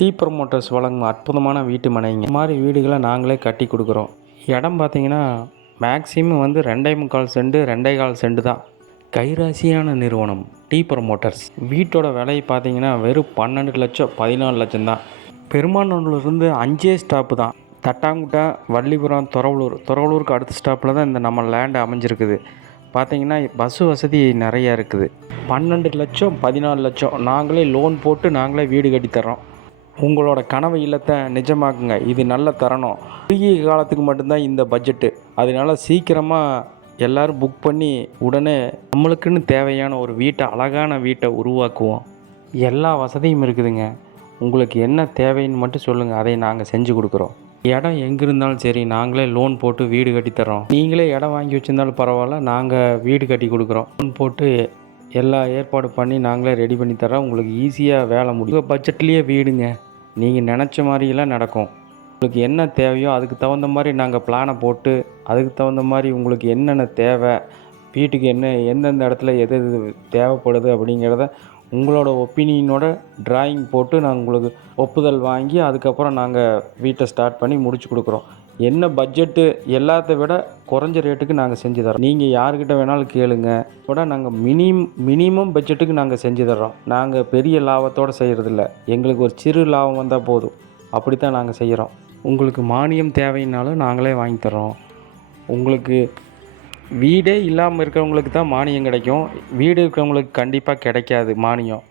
Tea promoters வழங்கும் அற்புதமான வீட்டு மனைங்க. இந்த மாதிரி வீடுகளை நாங்களே கட்டி கொடுக்குறோம். இடம் பார்த்தீங்கன்னா மேக்ஸிமம் வந்து 2.25 சென்ட் 2.25 சென்ட் தான். கைராசியான நிறுவனம் டீ ப்ரமோட்டர்ஸ். வீட்டோட விலை பார்த்தீங்கன்னா வெறும் 12 லட்சம் 14 லட்சம் தான். பெருமாநல்லூர்லேருந்து 5 ஸ்டாப்பு தான். தட்டாங்குட்டா, வள்ளிபுரம், துறவலூருக்கு அடுத்த ஸ்டாப்பில் தான் இந்த நம்ம லேண்டு அமைஞ்சிருக்குது. பார்த்தீங்கன்னா பஸ் வசதி நிறையா இருக்குது. 12 லட்சம் 14 லட்சம் நாங்களே லோன் போட்டு நாங்களே வீடு கட்டித்தரோம். உங்களோட கனவு இல்லத்தை நிஜமாக்குங்க. இது நல்ல தருணம். குறுகிய காலத்துக்கு மட்டும்தான் இந்த பட்ஜெட்டு. அதனால சீக்கிரமாக எல்லோரும் புக் பண்ணி உடனே நம்மளுக்குன்னு தேவையான ஒரு வீட்டை, அழகான வீட்டை உருவாக்குவோம். எல்லா வசதியும் இருக்குதுங்க. உங்களுக்கு என்ன தேவைன்னு மட்டும் சொல்லுங்கள், அதை நாங்கள் செஞ்சு கொடுக்குறோம். இடம் எங்கே இருந்தாலும் சரி, நாங்களே லோன் போட்டு வீடு கட்டித்தரோம். நீங்களே இடம் வாங்கி வச்சுருந்தாலும் பரவாயில்ல, நாங்கள் வீடு கட்டி கொடுக்குறோம். லோன் போட்டு எல்லா ஏற்பாடு பண்ணி நாங்களே ரெடி பண்ணி தரோம். உங்களுக்கு ஈஸியாக வேலை முடியும். பட்ஜெட்லேயே வீடுங்க. நீங்கள் நினச்ச மாதிரியெல்லாம் நடக்கும். உங்களுக்கு என்ன தேவையோ அதுக்கு தகுந்த மாதிரி நாங்கள் பிளானை போட்டு, அதுக்கு தகுந்த மாதிரி உங்களுக்கு என்னென்ன தேவை, வீட்டுக்கு எந்தெந்த இடத்துல எது தேவைப்படுது அப்படிங்கிறத உங்களோட ஒப்பீனியனோட டிராயிங் போட்டு நாங்கள் உங்களுக்கு ஒப்புதல் வாங்கி அதுக்கப்புறம் நாங்கள் வீட்டை ஸ்டார்ட் பண்ணி முடிச்சு கொடுக்குறோம். என்ன பட்ஜெட்டு எல்லாத்த விட குறைஞ்ச ரேட்டுக்கு நாங்கள் செஞ்சு தரோம். நீங்கள் யார்கிட்ட வேணாலும் கேளுங்க. கூட நாங்கள் மினிமம் பட்ஜெட்டுக்கு நாங்கள் செஞ்சு தர்றோம். நாங்கள் பெரிய லாபத்தோடு செய்கிறதில்ல. எங்களுக்கு ஒரு சிறு லாபம் வந்தால் போதும். அப்படி தான் நாங்கள் செய்கிறோம். உங்களுக்கு மானியம் தேவைன்னாலும் நாங்களே வாங்கி தர்றோம். உங்களுக்கு வீடே இல்லாமல் இருக்கிறவங்களுக்கு தான் மானியம் கிடைக்கும். வீடு இருக்கிறவங்களுக்கு கண்டிப்பாக கிடைக்காது மானியம்.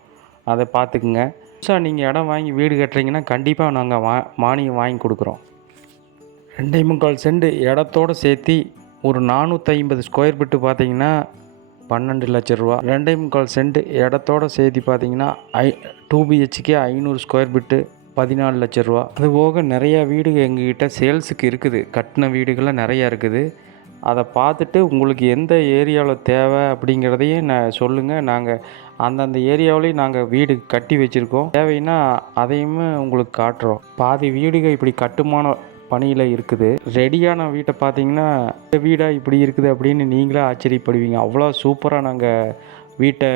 அதை பார்த்துக்குங்க. புதுசாக நீங்கள் இடம் வாங்கி வீடு கட்டுறீங்கன்னா கண்டிப்பாக நாங்கள் மானியம் வாங்கி கொடுக்குறோம். 2.25 சென்ட் இடத்தோடு சேர்த்து ஒரு 450 ஸ்கொயர் ஃபீட்டு பார்த்தீங்கன்னா 12 லட்ச ரூபா. 2.25 சென்ட் இடத்தோடு சேர்த்து பார்த்தீங்கன்னா 2 BHK 500 ஸ்கொயர் ஃபீட்டு 14 லட்ச ரூபா. அதுபோக நிறையா வீடு எங்ககிட்ட சேல்ஸுக்கு இருக்குது. கட்டின வீடுகள்லாம் நிறையா இருக்குது. அதை பார்த்துட்டு உங்களுக்கு எந்த ஏரியாவில் தேவை அப்படிங்கிறதையும் சொல்லுங்கள். நாங்கள் அந்தந்த ஏரியாவிலையும் நாங்கள் வீடு கட்டி வச்சுருக்கோம். தேவைன்னா அதையுமே உங்களுக்கு காட்டுறோம். பாதி வீடுகள் இப்படி கட்டுமான பணியில் இருக்குது. ரெடியான வீட்டை பார்த்தீங்கன்னா இந்த வீடாக இப்படி இருக்குது அப்படின்னு நீங்களே ஆச்சரியப்படுவீங்க. அவ்வளோ சூப்பராக நாங்கள் வீட்டை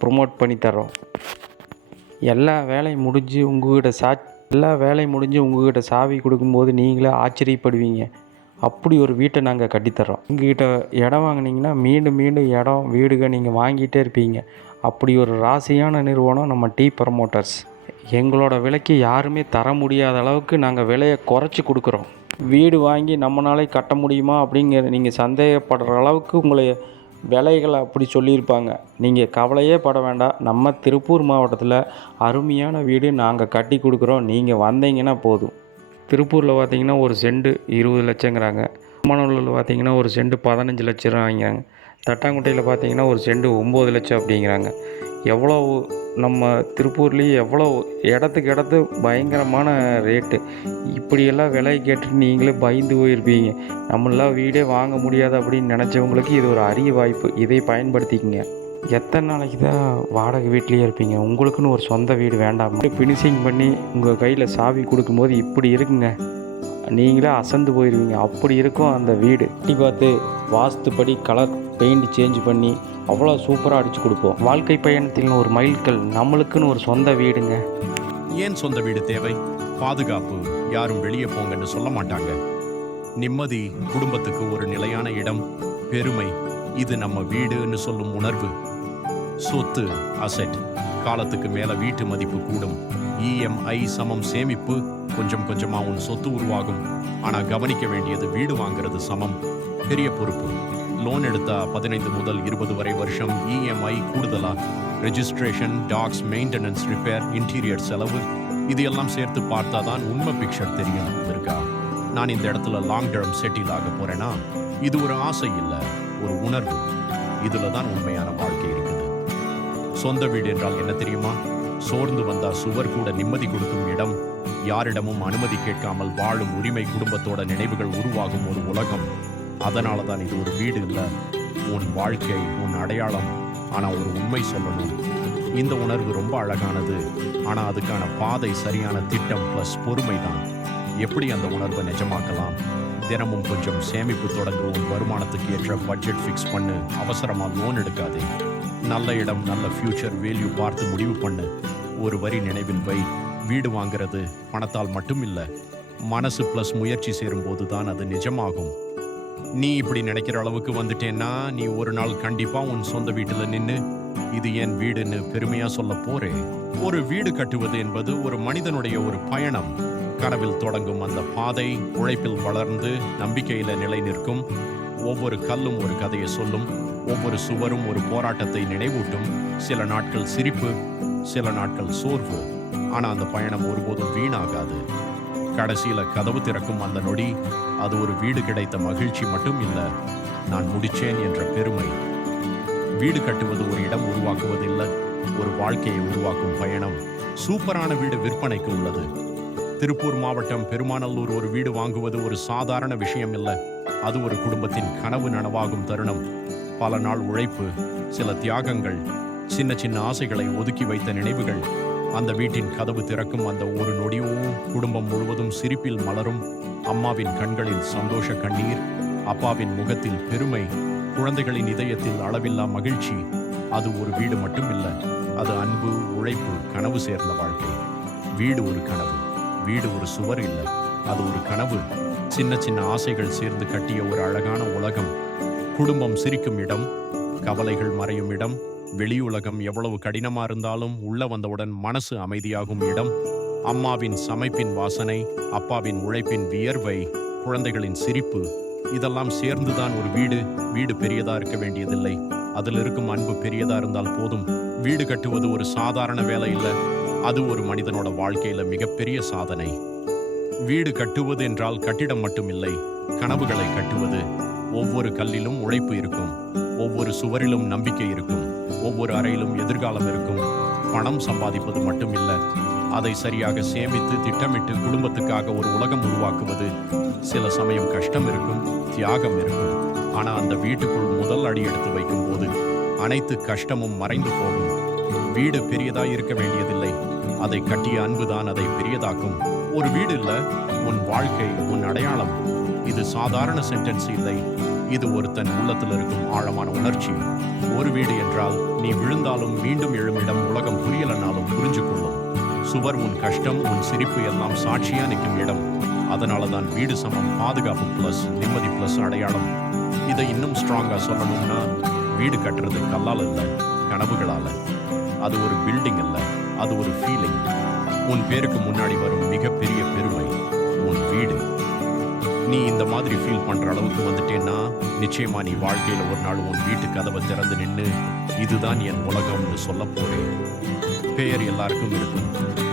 ப்ரொமோட் பண்ணி தர்றோம். எல்லா வேலையும் முடிஞ்சு உங்கள்கிட்ட சாவி கொடுக்கும்போது நீங்களே ஆச்சரியப்படுவீங்க. அப்படி ஒரு வீட்டை நாங்கள் கட்டித்தரோம். எங்ககிட்ட இடம் வாங்கினீங்கன்னா மீண்டும் இடம் வீடுகள் நீங்கள் வாங்கிட்டே இருப்பீங்க. அப்படி ஒரு ராசியான நிறுவனம் நம்ம டீ ப்ரமோட்டர்ஸ். எங்களோட விலைக்கு யாருமே தர முடியாத அளவுக்கு நாங்கள் விலையை குறைச்சி கொடுக்குறோம். வீடு வாங்கி நம்மளாலே கட்ட முடியுமா அப்படிங்கிற நீங்கள் சந்தேகப்படுற அளவுக்கு உங்களை விலைகளை அப்படி சொல்லியிருப்பாங்க. நீங்கள் கவலையே பட வேண்டாம். நம்ம திருப்பூர் மாவட்டத்தில் அருமையான வீடு நாங்கள் கட்டி கொடுக்குறோம். நீங்கள் வந்தீங்கன்னா போதும். திருப்பூரில் பார்த்தீங்கன்னா ஒரு சென்ட் 20 லட்சங்கிறாங்க. பெருமாநல்லூரில் பார்த்தீங்கன்னா ஒரு சென்ட் 15 லட்சம் வாங்கிறாங்க. தட்டாங்குட்டையில் பார்த்தீங்கன்னா ஒரு சென்ட் 9 லட்சம் அப்படிங்கிறாங்க. எவ்வளோ நம்ம திருப்பூர்லேயே எவ்வளோ இடத்துக்கு பயங்கரமான ரேட்டு. இப்படியெல்லாம் விலை கேட்டு நீங்களே பயந்து போயிருப்பீங்க. நம்மளாம் வீடே வாங்க முடியாது அப்படின்னு நினச்சவங்களுக்கு இது ஒரு அரிய வாய்ப்பு. இதை பயன்படுத்திக்கங்க. எத்தனை நாளைக்கு தான் வாடகை வீட்லேயே இருப்பீங்க? உங்களுக்குன்னு ஒரு சொந்த வீடு வேண்டாம்? ஃபினிஷிங் பண்ணி உங்கள் கையில் சாவி கொடுக்கும்போது இப்படி இருக்குங்க, நீங்களே அசந்து போயிடுவீங்க. அப்படி இருக்கும் அந்த வீடு. கட்டி பார்த்து வாஸ்துப்படி கலர் பெயிண்ட் சேஞ்ச் பண்ணி அவ்வளோ சூப்பராக அடித்து கொடுப்போம். வாழ்க்கை பயணத்தில் ஒரு மைல்கல் நம்மளுக்குன்னு ஒரு சொந்த வீடுங்க. ஏன் சொந்த வீடு தேவை? பாதுகாப்பு. யாரும் வெளியே போங்கன்னு சொல்ல மாட்டாங்க. நிம்மதி, குடும்பத்துக்கு ஒரு நிலையான இடம், பெருமை. இது நம்ம வீடுன்னு சொல்லும் உணர்வு. சொத்து, அசெட். காலத்துக்கு மேல வீட்டு மதிப்பு கூடும். EMI சமம் சேமிப்பு. கொஞ்சம் கொஞ்சமா உன் சொத்து உருவாகும். ஆனா கவனிக்க வேண்டியது, வீடு வாங்குறது சமம் பெரிய பொறுப்பு. லோன் எடுத்தா 15 முதல் 20 வரை வருஷம் EMI கூடுதலா, registration, tax, maintenance, repair, interior செலவு, இது எல்லாம் சேர்த்து பார்த்தா தான் உண்மை பிக்சர் தெரியும். இருக்கா? நான் இந்த இடத்துல லாங் டேர்ம் செட்டில் ஆக போறேன்னா இது ஒரு ஆசை இல்லை, ஒரு உணர்வு. இதுல தான் உண்மையான வாழ்க்கை இருக்குது. சொந்த வீடு என்றால் என்ன தெரியுமா? சோர்ந்து வந்தா சுவர் கூட நிம்மதி கொடுக்கும் இடம். யாரிடமும் அனுமதி கேட்காமல் வாழும் உரிமை, குடும்பத்தோட நினைவுகள் உருவாகும் ஒரு உலகம். அதனால தான் இது ஒரு வீடு இல்லை, உன் வாழ்க்கை, உன் அடையாளம். ஆனா ஒரு உண்மை சொல்லணும், இந்த உணர்வு ரொம்ப அழகானது. ஆனா அதுக்கான பாதை சரியான திட்டம் பிளஸ் பொறுமை தான். எப்படி அந்த உணர்வை நிஜமாக்கலாம்? தினமும் கொஞ்சம் சேமிப்பு தொடங்குவோம். வருமானத்துக்கு ஏற்ற பட்ஜெட் ஃபிக்ஸ் பண்ணு. அவசரமா லோன் எடுக்காதே. நல்ல இடம், நல்ல ஃபியூச்சர் வேல்யூ பார்த்து முடிவு பண்ணு. ஒரு வரி நினைவில் வை, வீடு வாங்குறது பணத்தால் மட்டும் இல்ல, மனசு ப்ளஸ் முயற்சி சேரும்போது தான் அது நிஜமாகும். நீ இப்படி நினைக்கிற அளவுக்கு வந்துட்டேன்னா நீ ஒரு நாள் கண்டிப்பா உன் சொந்த வீட்டுல நின்னு இது என் வீடுன்னு பெருமையா சொல்ல போறே. ஒரு வீடு கட்டுவது என்பது ஒரு மனிதனுடைய ஒரு பயணம். கனவில் தொடங்கும் அந்த பாதை உழைப்பில் வளர்ந்து நம்பிக்கையில நிலை நிற்கும். ஒவ்வொரு கல்லும் ஒரு கதையை சொல்லும். ஒவ்வொரு சுவரும் ஒரு போராட்டத்தை நினைவூட்டும். சில நாட்கள் சிரிப்பு, சில நாட்கள் சோர்வு. ஆனா அந்த பயணம் ஒருபோதும் வீணாகாது. கடைசியில கதவு திறக்கும் அந்த நொடி அது ஒரு வீடு கிடைத்த மகிழ்ச்சி மட்டும் இல்ல, நான் முடிச்சேன் என்ற பெருமை. வீடு கட்டுவது ஒரு இடம் உருவாக்குவது இல்ல, ஒரு வாழ்க்கையை உருவாக்கும் பயணம். சூப்பரான வீடு விற்பனைக்கு உள்ளது. திருப்பூர் மாவட்டம் பெருமாநல்லூர் ஒரு வீடு வாங்குவது ஒரு சாதாரண விஷயம் இல்ல, அது ஒரு குடும்பத்தின் கனவு நனவாகும் தருணம். பல நாள் உழைப்பு, சில தியாகங்கள், சின்ன சின்ன ஆசைகளை ஒதுக்கி வைத்த நினைவுகள். அந்த வீட்டின் கதவு திறக்கும் அந்த ஒரு நொடியும் குடும்பம் முழுவதும் சிரிப்பில் மலரும். அம்மாவின் கண்களில் சந்தோஷ கண்ணீர், அப்பாவின் முகத்தில் பெருமை, குழந்தைகளின் இதயத்தில் அளவில்லா மகிழ்ச்சி. அது ஒரு வீடு மட்டும் இல்ல, அது அன்பு, உழைப்பு, கனவு சேர்ந்த வாழ்க்கை. வீடு ஒரு கனவு, வீடு ஒரு சுவர் இல்ல, அது ஒரு கனவு. சின்ன சின்ன ஆசைகள் சேர்ந்து கட்டிய ஒரு அழகான உலகம். குடும்பம் சிரிக்கும் இடம், கவலைகள் மறையும் இடம். வெளியுலகம் எவ்வளவு கடினமா இருந்தாலும் உள்ள வந்தவுடன் மனசு அமைதியாகும் இடம். அம்மாவின் சமைப்பின் வாசனை, அப்பாவின் உழைப்பின் வியர்வை, குழந்தைகளின் சிரிப்பு, இதெல்லாம் சேர்ந்துதான் ஒரு வீடு. வீடு பெரியதா இருக்க வேண்டியதில்லை, அதில் இருக்கும் அன்பு பெரியதா இருந்தால் போதும். வீடு கட்டுவது ஒரு சாதாரண வேலை இல்லை, அது ஒரு மனிதனோட வாழ்க்கையில மிகப்பெரிய சாதனை. வீடு கட்டுவது என்றால் கட்டிடம் மட்டும் இல்லை, கனவுகளை கட்டுவது. ஒவ்வொரு கல்லிலும் உழைப்பு இருக்கும், ஒவ்வொரு சுவரிலும் நம்பிக்கை இருக்கும், ஒவ்வொரு அறையிலும் எதிர்காலம் இருக்கும். பணம் சம்பாதிப்பது மட்டும் இல்ல, அதை சரியாக சேமித்து திட்டமிட்டு குடும்பத்துக்காக ஒரு உலகம் உருவாக்குவது. சில சமயம் கஷ்டம் இருக்கும், தியாகம் இருக்கும். ஆனா அந்த வீட்டுக்குள் முதல் அடி எடுத்து வைக்கும் போது அனைத்து கஷ்டமும் மறைந்து போகும். வீடு பெரியதா இருக்க வேண்டியதில்லை, அதை கட்டிய அன்புதான் அதை பெரியதாக்கும். ஒரு வீடு இல்ல, உன் வாழ்க்கை, உன் அடையாளம். இது சாதாரண சென்டென்ஸ் இல்லை, இது ஒருத்தன் உள்ளத்தில் இருக்கும் ஆழமான உணர்ச்சி. ஒரு வீடு என்றால் நீ விழுந்தாலும் மீண்டும் எழுமிடம் உலகம் புரியலனாலும் புரிஞ்சு கொள்ளும். சுவர் உன் கஷ்டம், உன் சிரிப்பு எல்லாம் சாட்சியா நிற்கும் இடம். அதனால தான் வீடு சமம் பாதுகாப்பு பிளஸ் நிம்மதி பிளஸ் அடையாளம். இதை இன்னும் ஸ்ட்ராங்கா சொல்லணும்னா, வீடு கட்டுறது கல்லால் இல்லை, கனவுகளால. அது ஒரு பில்டிங் இல்லை, அது ஒரு ஃபீலிங். உன் பேருக்கு முன்னாடி வரும் மிகப்பெரிய பெருமை உன் வீடு. நீ இந்த மாதிரி ஃபீல் பண்ற அளவுக்கு வந்துட்டேன்னா நிச்சயமா நீ வாழ்க்கையில ஒரு நாள் உன் வீட்டு கதவை திறந்து நின்று இதுதான் என் உலகம்னு சொல்ல போறேன். பெயர் எல்லாருக்கும் இருக்கும்,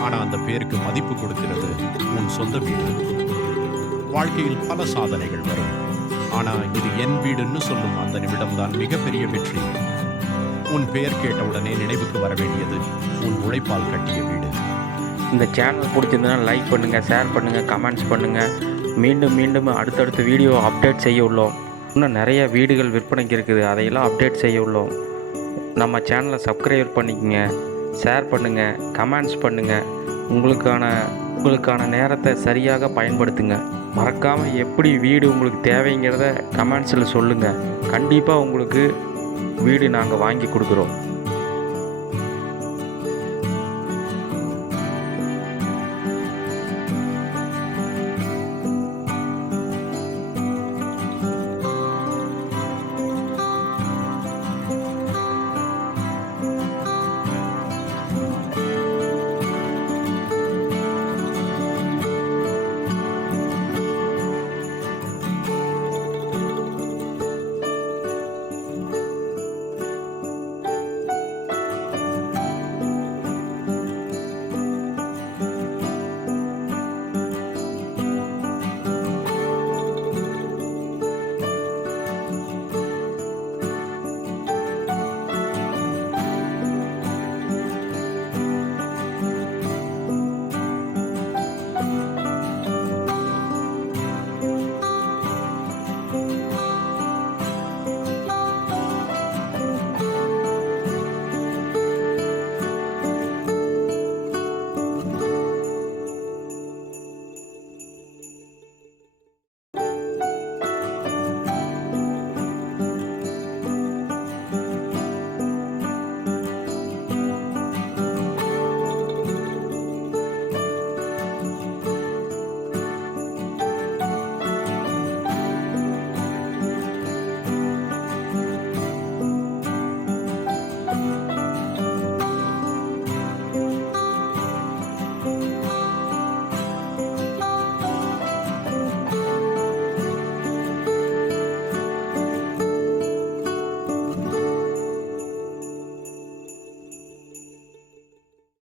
ஆனா அந்த பேருக்கு மதிப்பு கொடுக்கிறது உன் சொந்த வீடு. வாழ்க்கையில் பல சாதனைகள் வரும், ஆனா இது என் வீடுன்னு சொல்லும் அந்த நிமிடம் தான் மிகப்பெரிய வெற்றி. உன் பெயர் கேட்ட உடனே நினைவுக்கு வர வேண்டியது உன் உழைப்பால் கட்டிய வீடு. இந்த சேனல் பிடிச்சிருந்ததுன்னா லைக் பண்ணுங்கள், ஷேர் பண்ணுங்கள், கமெண்ட்ஸ் பண்ணுங்கள். மீண்டும் மீண்டும் அடுத்தடுத்த வீடியோ அப்டேட் செய்ய உள்ளோம். இன்னும் நிறைய வீடுகள் விற்பனைக்கு இருக்குது, அதையெல்லாம் அப்டேட் செய்ய உள்ளோம். நம்ம சேனலை சப்ஸ்கிரைப் பண்ணிக்கங்க, ஷேர் பண்ணுங்கள், கமெண்ட்ஸ் பண்ணுங்கள். உங்களுக்கான நேரத்தை சரியாக பயன்படுத்துங்க. மறக்காமல் எப்படி வீடு உங்களுக்கு தேவைங்கிறத கமெண்ட்ஸில் சொல்லுங்கள். கண்டிப்பாக உங்களுக்கு வீடு நாங்கள் வாங்கி கொடுக்குறோம்.